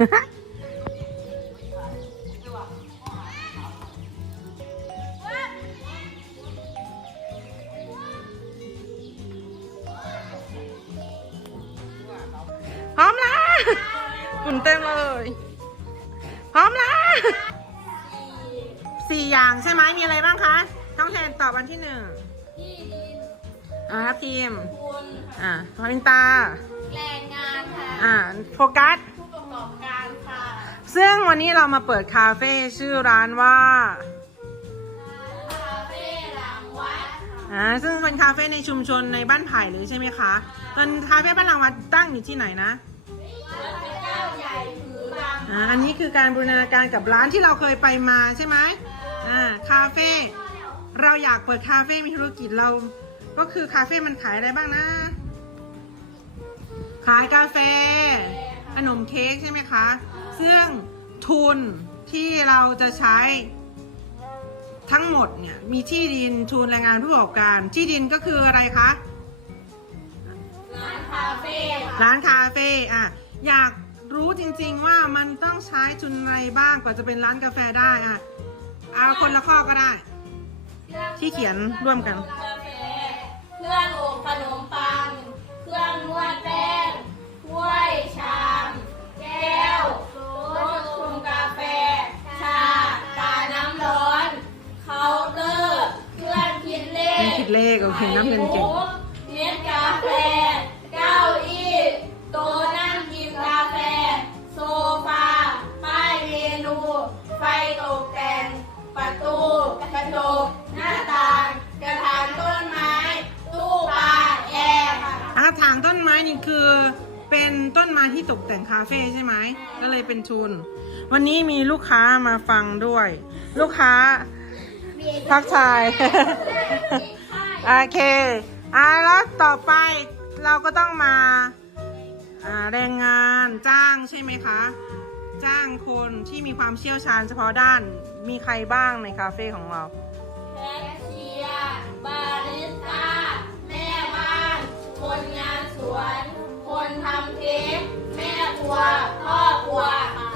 พร้อมแล้วฝุ่นเต็มเลย พร้อมแล้วสี่อย่างใช่ไหมมีอะไรบ้างคะต้องแทนตอบอันที่หนึ่งที่ดินอ่าครับทีมทุนอ่าพอมินตา แรงงานค่ะ อ่า โฟกัส ซึ่งวันนี้เรามาเปิดคาเฟ่ชื่อร้านว่าคาเฟ่หลังวัดค่ะอ่าซึ่งเป็นคาเฟ่ในชุมชนในบ้านไผ่เลยใช่ไหมคะตอนคาเฟ่บ้านหลังวัดตั้งอยู่ที่ไหนนะวัดพระเจ้าใหญ่ถือบางอ่าอันนี้คือการบูรณาการกับร้านที่เราเคยไปมาใช่ไหมอ่าคาเฟ่เราอยากเปิดคาเฟ่มีธุรกิจเรา ก็คือคาเฟ่มันขายอะไรบ้างนะ ขายกาแฟ ขนมเค้กใช่ไหมคะ ซึ่งทุนที่เราจะใช้ทั้งหมดเนี่ยมีที่ดินทุนแรงงานผู้ประกอบการ ที่ดินก็คืออะไรคะ ร้านคาเฟ่ค่ะร้านคาเฟ่อะอยากรู้จริงๆว่ามันต้องใช้ทุนอะไรบ้างกว่าจะเป็นร้านกาแฟได้อะเอาคนละข้อก็ได้ ที่เขียนร่วมกันกาแฟเครื่องอบขนมปัง เครื่องนวดแป้ง เครื่ของคิดเลขโอเคนับเงินเก่งเม็ดกาแฟ เก้าอี้โต๊ะนั่งกินกาแฟ โซฟา ป้ายเมนู ไฟตกแต่ง ประตูกระจกหน้าต่าง กระถางต้นไม้ ตู้ปลาแอร์ค่ะอะถางต้นไม้นี่คือเป็นต้นไม้ที่ตกแต่งคาเฟ่ใช่ไหม ก็เลยเป็นทุน วันนี้มีลูกค้ามาฟังด้วย ลูกค้าทักทาย โอเค อะแล้วต่อไปเราก็ต้องมา อ่าแรงงานจ้างใช่ไหมคะ จ้างคนที่มีความเชี่ยวชาญเฉพาะด้าน มีใครบ้างในคาเฟ่ของเรา แคชเชียร์บาริสต้า แม่บ้าน คนงานสวน คนทำเค้กแม่ครัว พ่อครัวค่ะ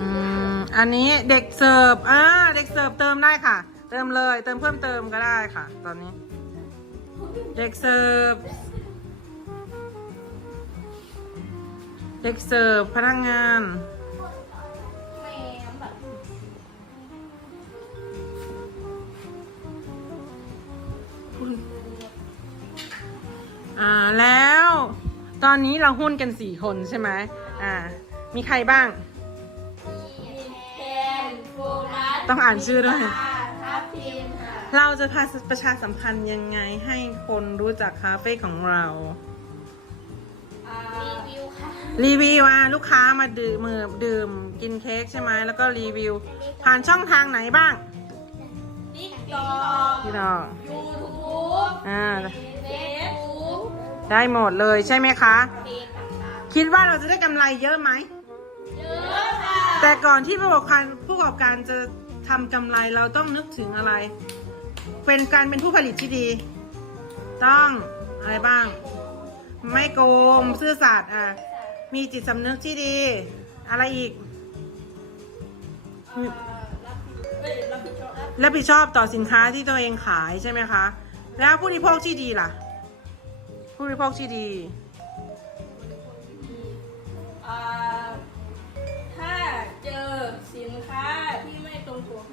อืม อันนี้เด็กเสิร์ฟ อ่า เด็กเสิร์ฟเติมได้ค่ะ เติมเลย เติมเพิ่มเติมก็ได้ค่ะ ตอนนี้ เด็กเสิร์ฟ เด็กเสิร์ฟพนักงานแม่แบบอ่าแล้ว ตอนนี้เราหุ้นกันสี่คนใช่ไหมอ่า มีใครบ้างมีแทนโฟนัสต้องอ่านชื่อด้วยทับทิมค่ะ เราจะพาประชาสัมพันธ์ยังไงให้คนรู้จักคาเฟ่ของเรา รีวิวค่ะรีวิวอะลูกค้ามาดื่มมือดื่มกินเค้กใช่ไหมแล้วก็รีวิว ผ่านช่องทางไหนบ้างติ๊กต็อกพี่น้องยูทูบอ่าเฟซบุ๊กได้หมดเลยใช่ไหมคะ เพจต่างคิดว่าเราจะได้กำไรเยอะไหม ๆเยอะค่ะแต่ก่อนที่ผู้ประกอบการผู้ประกอบการจะทำกำไรเราต้องนึกถึงอะไร เป็นการเป็นผู้ผลิตที่ดี ต้องอะไรบ้าง ไม่โกงซื่อสัตย์อะมีจิตสำนึกที่ดี อะไรอีก รับผิดชอบต่อสินค้าที่ตัวเองขายใช่ไหมคะ แล้วผู้บริโภคที่ดีล่ะ ผู้บริโภคที่ดีถ้าเจอสินค้าที่ไม่ตรงปก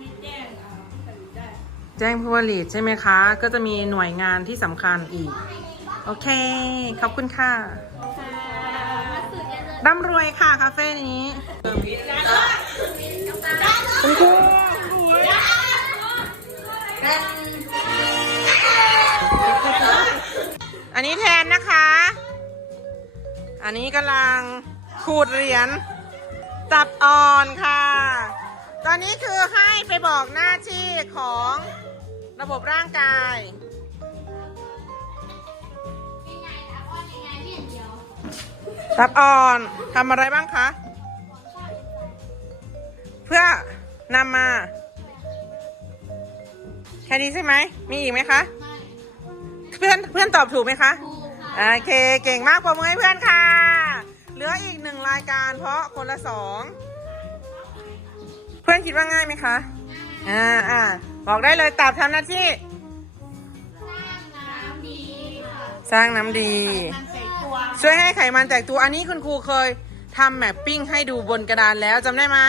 แจ้งผู้ผลิตใช่ไหมคะ ก็จะมีหน่วยงานที่สำคัญอีก โอเค ขอบคุณค่ะร่ำรวยค่ะ คาเฟ่นี้คุณครูอันนี้แทนนะคะ อันนี้กำลังขูดเหรียญตับอ่อนค่ะ ตอนนี้คือให้ไปบอกหน้าที่ของ ระบบร่างกายตับอ่อนทำอะไรบ้างคะ เพื่อนำมาแค่นี้ใช่ไหม มีอีกไหมคะ เพื่อนเพื่อนตอบถูกไหมคะโอเค เก่งมากปรบมือให้เพื่อนค่ะ เหลือออีกหนึ่งรายการเพราะคนละสอง เพื่อนคิดว่าง่ายไหมคะ อ่าอ่าบอกได้เลยตอบทำหน้าที่น้ำดีค่ะสร้างน้ำดีมันใส่ตัวช่วยให้ไขมันแตกตัวอันนี้คุณครูเคยทำแมปปิ้งให้ดูบนกระดานแล้วจำได้ไหม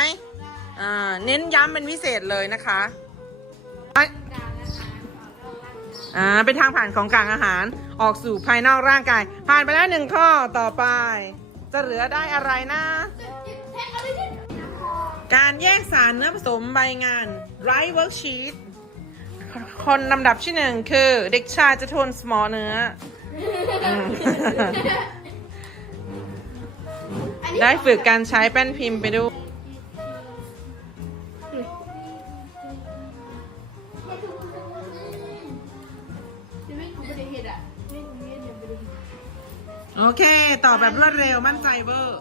อ่าเน้นย้ำเป็นพิเศษเลยนะคะอะอ่าเป็นทางผ่านของกลางอาหารออกสู่ภายนอกร่างกาย ผ่านไปแล้วหนึ่งข้อต่อไป จะเหลือได้อะไรนะ การแยกสารเนื้อผสมใบงาน Right Worksheet คนลำดับที่หนึ่งคือ เด็กชายจะทนสมอเนื้ออืมได้ฝึกการใช้แป้นพิมพ์ไปด้วยจะไม่ถูกประเด็นอะไม่ถูกไม่เดี๋ยวประเด็นโอเคตอบแบบรวดเร็วมั่นใจเวอร์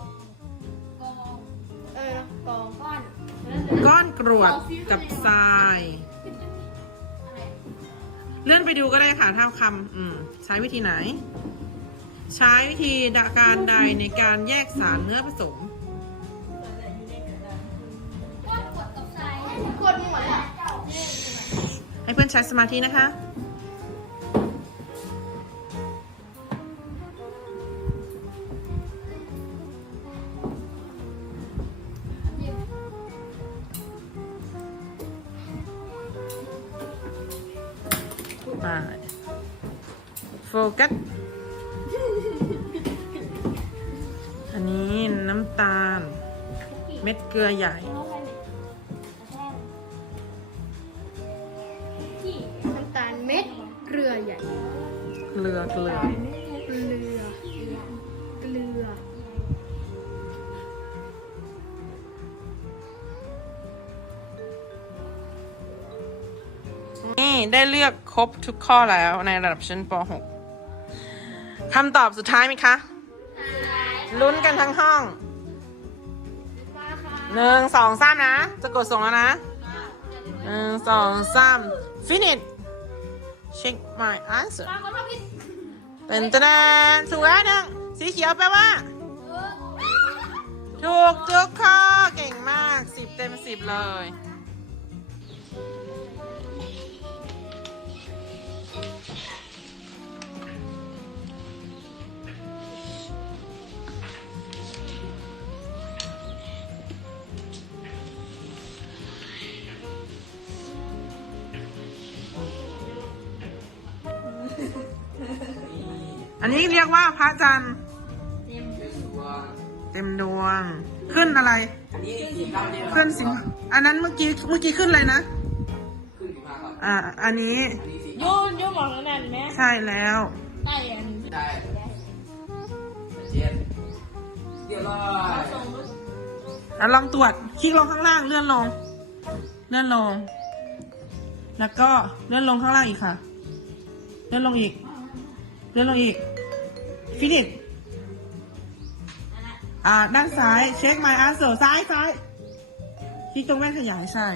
ก้อนกรวดกับทราย เลื่อนไปดูก็ได้ค่ะท่าคำอืมใช้วิธีไหน ใช้วิธีการใดในการแยกสารเนื้อผสมก้อนกดกับทรายกดหมดอะให้เพื่อนใช้สมาธินะคะ โฟกัส อันนี้น้ำตาล เม็ดเกลือใหญ่ น้ำตาลเม็ดเกลือใหญ่ เกลือเกลือ เกลือ เกลือ นี่ได้เลือกครบทุกข้อแล้วในระดับชั้นป .6 คำตอบสุดท้ายไหมคะ ลุ้นกันทั้งห้องหนึ่งสองสามนะ จะกดส่งแล้วนะหนึ่งสองสาม finish check my answer เป็นตะแนนถูกแล้วหนึ่งสีเขียวแปลว่า ถูกทุกข้อเก่งมากสิบเต็มสิบเลย อันนี้เรียกว่าพระจันทร์เต็มดวง ขึ้นอะไร อันนี้กี่คำเนี่ยขึ้นสิงอันนั้นเมื่อกี้เมื่อกี้ขึ้นอะไรนะขึ้นกี่มาครับอ่าอันนี้อันนี้สี่ยูนยูหมองนั่นไหมใช่แล้วใต้อันได้เจ็ดเดี๋ยวรออะลองตรวจคลิกลงข้างล่างเลื่อนลง เลื่อนลง แล้วก็เลื่อนลงข้างล่างอีกค่ะ เลื่อนลงอีก เลื่อนลงอีก ฟินิชอ่า ด้านซ้าย เช็ค my answer ซ้ายซ้ายคลิกตรงแว่นขยายใช่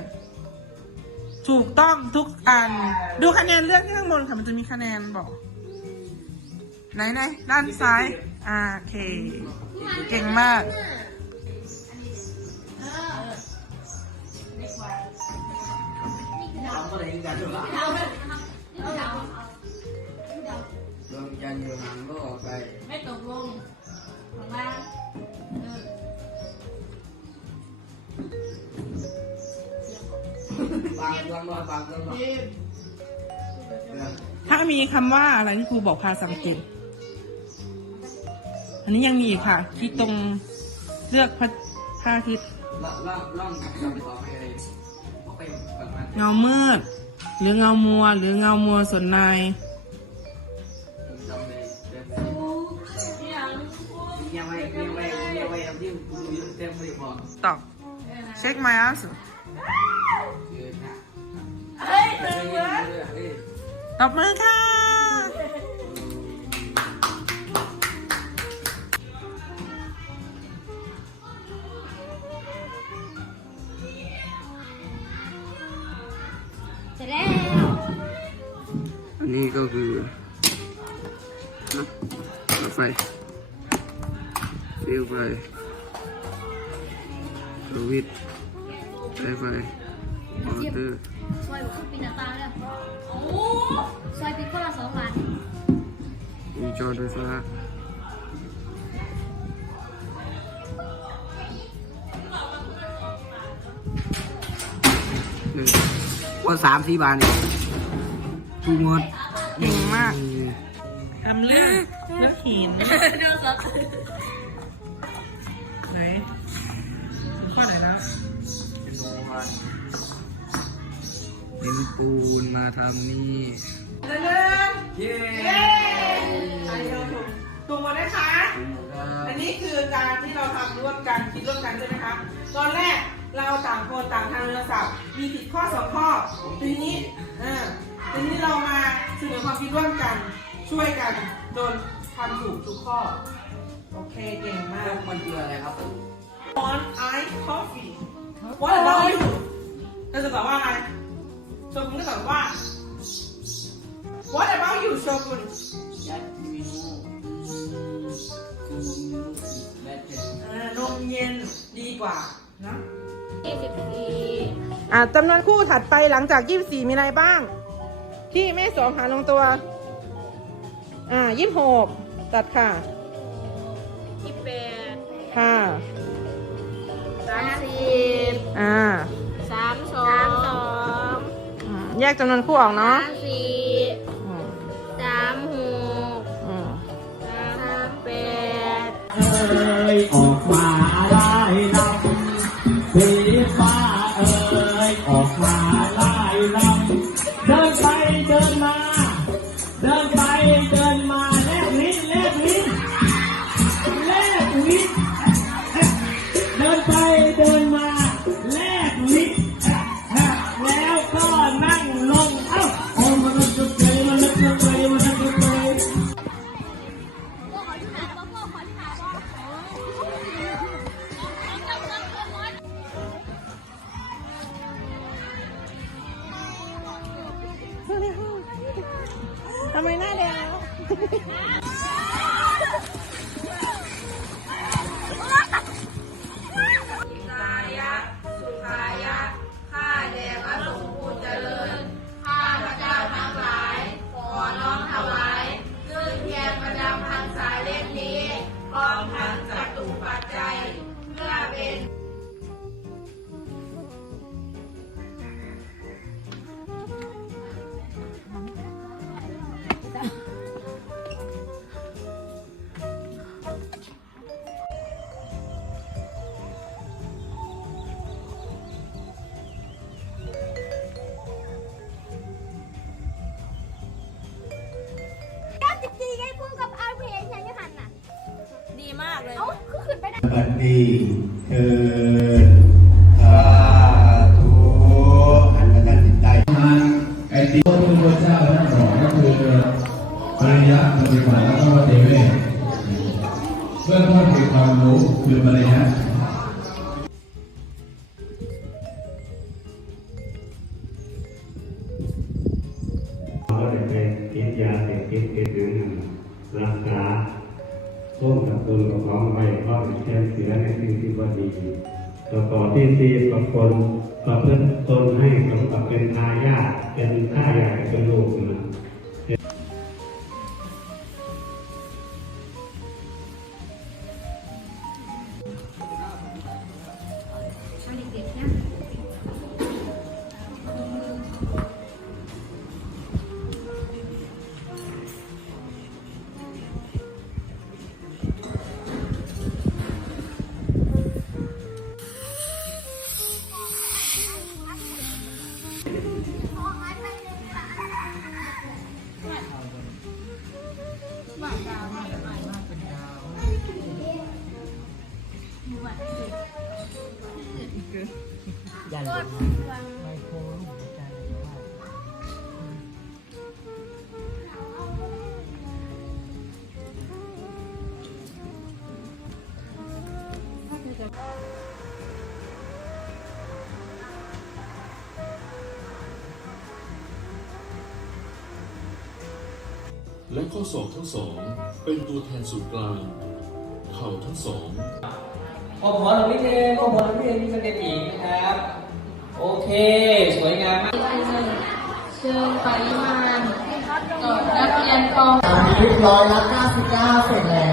ถูกต้องทุกอัน ดูคะแนนเลือกที่ข้างบนค่ะมันจะมีคะแนนบอก ไหนไหนด้านซ้าย อ่าโอเค เก่งมากอะไรกันดูละ ดวงจันทร์อยู่ห่างโลกไป ไม่ตกลงของล่างเออบางดวงรอบางดวงรอถ้ามีคำว่าอะไรที่ครูบอกพาสังเกตอันนี้ยังมีอีกค่ะคลิกตรงเลือกพระพระอาทิตย์ล่องล่องล่องจำต่อไปเลยไปแบบนั้นเงามืด หรือเงามัว หรือเงามัวส่วนในจ ช็ค my ass. เฮ้ยเฮ้ยเฮ้ยตบมือค่ะ เสร็จแล้วอันนี้ก็คือรถไฟฟิลไฟสวิตช์ ไฟไฟมอเตอร์ซอยแบบปีนาตาเลยซอยปีคนละสองล้านวงจรไฟฟ้าว่าสามสี่บาทนี่ถูกหมดเก่งมาก ทำเรื่องเลือกหินดูสักไหน ปูนมาทำนี่เดินเย้เย้ใครเอาถูกถูกหมดนะคะ อันนี้คือการที่เราทำร่วมกันคิดร่วมกันใช่ไหมคะตอนแรกเราต่างคนต่างทางโทรศัพท์มีผิดข้อสองข้อทีนี้อ่าทีนี้เรามาเสนอความคิดร่วมกันช่วยกันจนทำถูกทุกข้อ โอเคเก่งมาก มันคืออะไรครับ on ice coffee What about you เราจะตอบว่าอะไร โชกุนก็ตอบว่า What about you โชกุนยัดมินูคูมินูแบทเทเออนมเย็นดีกว่านะยี่สิบสี่อ่าจำนวนคู่ถัดไปหลังจาก 24 มีอะไรบ้าง ที่แม่สองหารลงตัว อ่า26ตัดค่ะ ยี่สิบแปดค่ะ สามสิบอ่า สามสอง แยกจำนวนคู่ออกเนาะสามสี่อืมสามหกอืมสามแปดเอ่ยออกมาไล่ลำสีฟ้าเอ่ยออกมาไล่ลำเดินไปเดินมา เดินไป ดีเธอ ต่อต่อที่สี่ประคนประพฤติตนให้สมกับเป็นทายาทเป็นข้ายาทเป็นลูกนะ และข้อสอบทั้งสอง เป็นตัวแทนส่วนกลางคเขาทั้งสองพอพอเราไม่เองพอพอเราไม่เองมีสเต็ปอีกนะครับ โอเค สวยงามมากเชิญปริมาณก่อนนักเรียนกองเรียบร้อยแล้ว99เสร็จแล้ว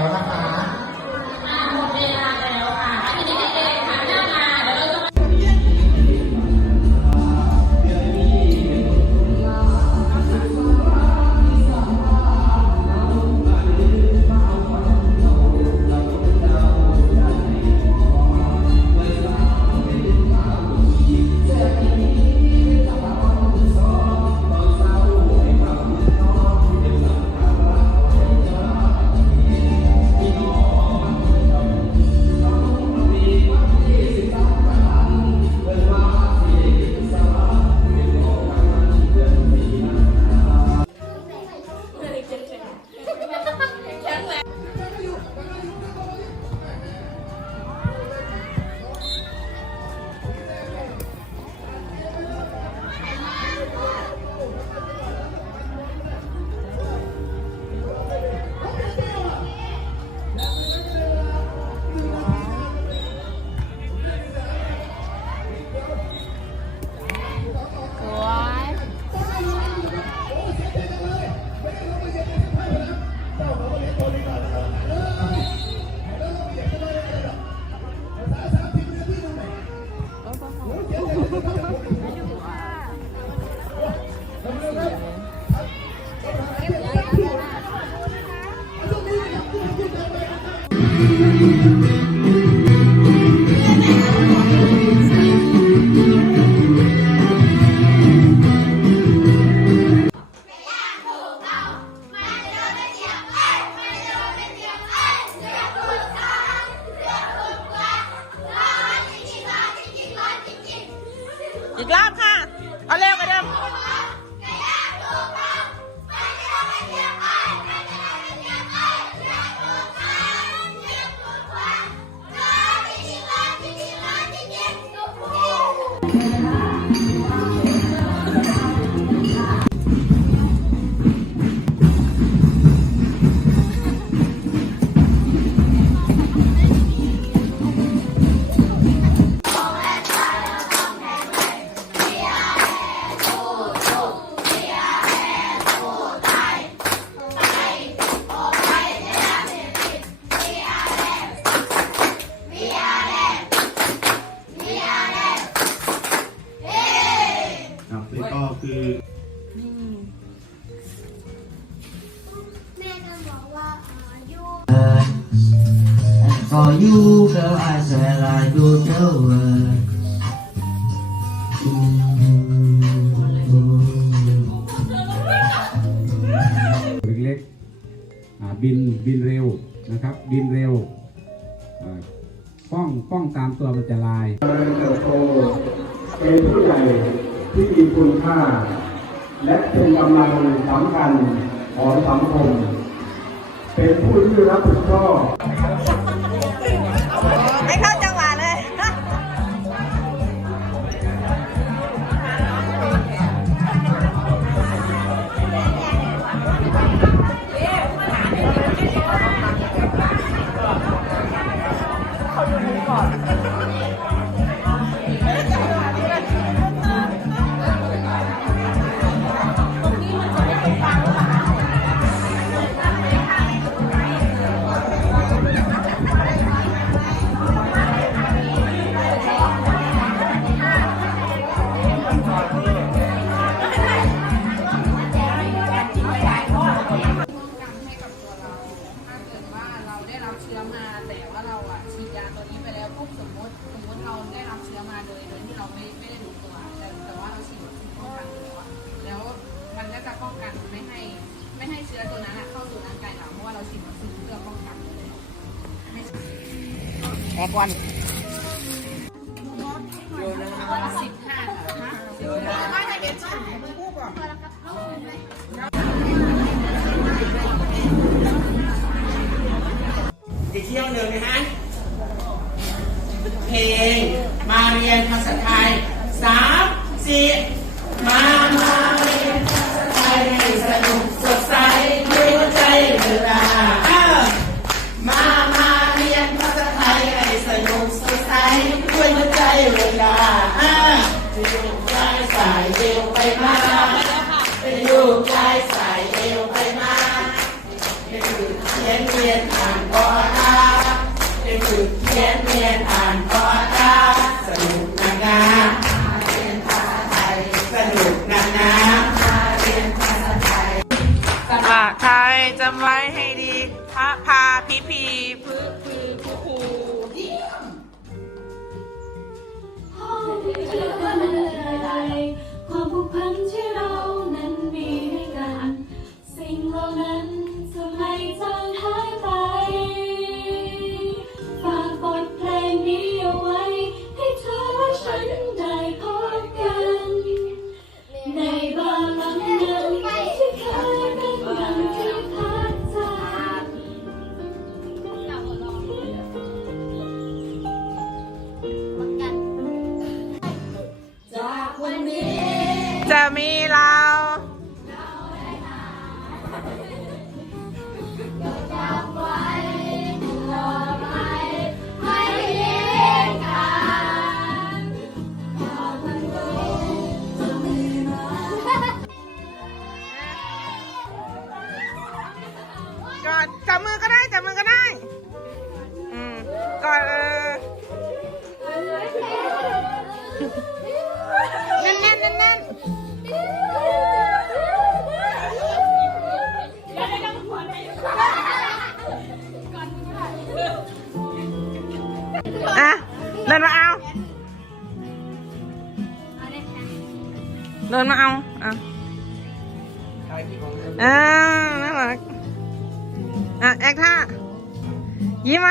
อีกรอบค่ะ แม่ก็บอกว่าอายุ And for you girl I said I do the work เล็กๆอ่าบินบินเร็วนะครับ บินเร็วอ่าป้องป้องตามตัวมันจะลาย เติบโตเป็นผู้ใหญ่ที่มีคุณค่า และเป็นกำลังสำคัญของสังคม เป็นผู้ที่รับผิดชอบ แอกวัน อะเดินมาเอาเดินมาเอาอะอ่าน่ารักอะแอคท่ายิ้มไหม